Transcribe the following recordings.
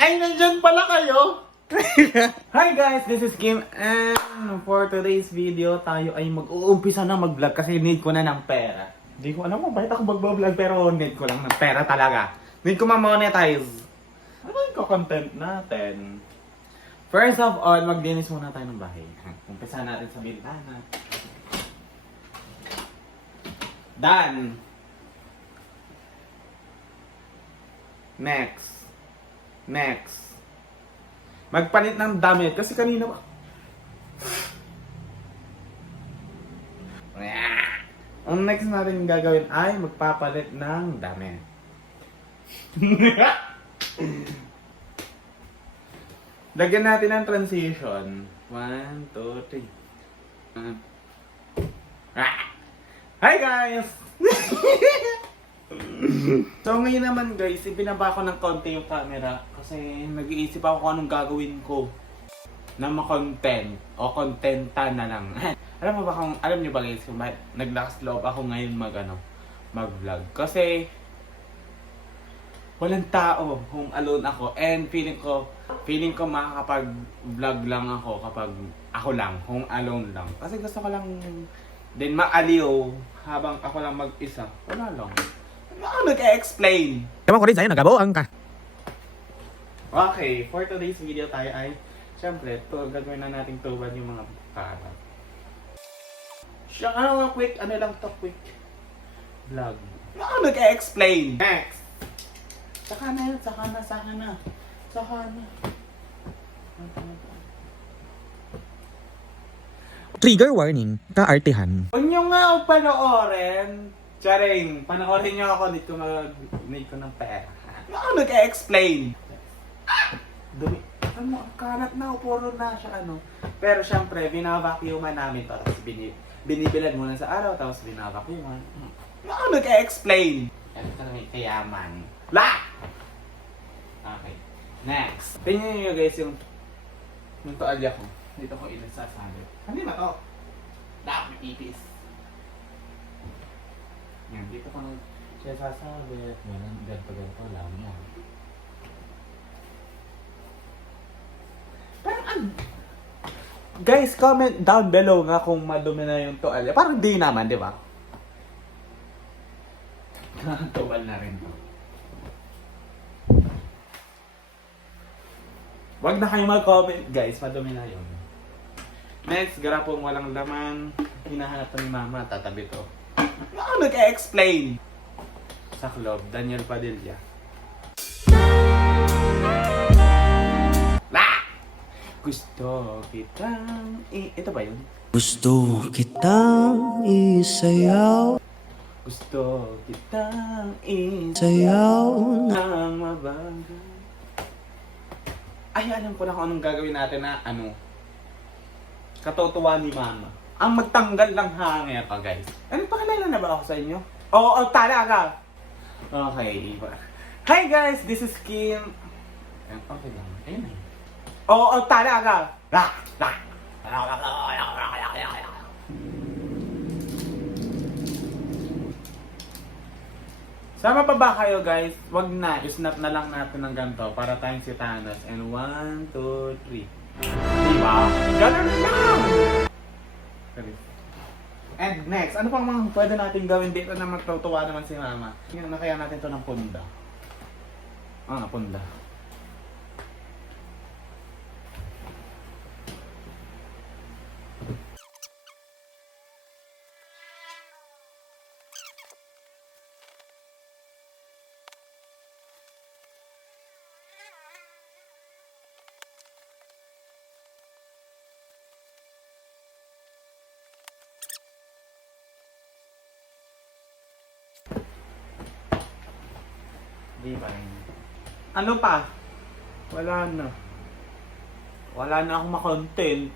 Ay, nandyan pala kayo! Hi guys, this is Kim and for today's video, tayo ay mag-uumpisa na mag-vlog kasi need ko na ng pera. Hindi ko alam kung bakit ako mag-vlog pero need ko lang ng pera talaga. Need ko ma-monetize. Ano yung content natin? First of all, maglinis muna tayo ng bahay. Umpisa natin sa bintana. Done! Next. Magpalit ng damit kasi kanina ang next natin gagawin ay magpapalit ng damit. Lagyan natin ng transition. 1, 2, 3. Hi guys! So ngayon naman guys, ibinaba ko ng konti yung camera kasi nag-iisip ako kung anong gagawin ko na ma-content o contenta na lang. Alam niyo ba guys kung bakit naglakas loob ako ngayon mag-vlog? Kasi walang tao, home alone ako, and feeling ko makakapag-vlog lang ako kapag ako lang, home alone lang. Kasi gusto ko lang din maaliw habang ako lang mag-isa. Wala lang. Ano nag-explain? Ewan ko rin sa'yo, nagabuang ka. Okay, for today's video tayo ay, syempre, gagawin na natin tubad yung mga karat. Quick vlog. Ano nag-explain? Next! Saka na. Trigger warning, kaartihan. Huwag nyo nga panoorin. Charing, panoorin nyo ako, need ko ng pera. Ano nag-explain? Dumi. Ang kalat na, puro na siya Pero syempre, binavacuuman namin to. Tapos binibilad muna sa araw, tapos binavacuuman. Ano nag-explain? Ito na may kayaman. La! Okay. Next. Tingnan nyo guys yung toalya ko. Dito ko ilasasabi. Hindi ba to? Dapat ipis. Yan, dito ko siya sasabi. Ganito lang yan. Parang guys, comment down below nga kung madumi na yung toalya. Parang di naman, di ba? Tubal na rin to. Wag na kayo mag-comment guys, madumi na yun. Next, garapong walang laman. Hinahanap to ni mama, tatabi to. Ano nag-explain? Sa club, Daniel Padilla. La! Gusto kitang ito ba yun? Gusto kitang isayaw. Gusto kitang Sayaw ang mabagal. Ay, alam ko na kung anong gagawin natin na katotowa ni mama. Ang magtanggal ng hanger ka, guys. Ano, pakilala na ba ako sa inyo? Oo, talaga! Okay, iba. Hi guys, this is Kim. Okay lang. Ayun na. Oo, talaga! Sama pa ba kayo guys? Wag na, isnap na lang natin ng ganito para tayong si Thanos. And 1, 2, 3. Diba? Ganun lang! And next, ano pang mga pwede natin gawin dito na magtutuwa naman si mama? Ngayon na kaya natin to ng punda. Punda. Di ba yun? Ano pa? Wala na akong ma-content.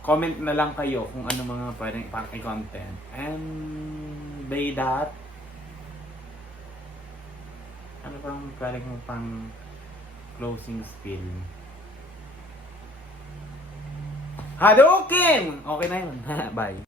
Comment na lang kayo kung ano mga pwedeng i-content. And by that, ano pang pwedeng pang closing spiel? Hadouken! Okay na yun. Bye.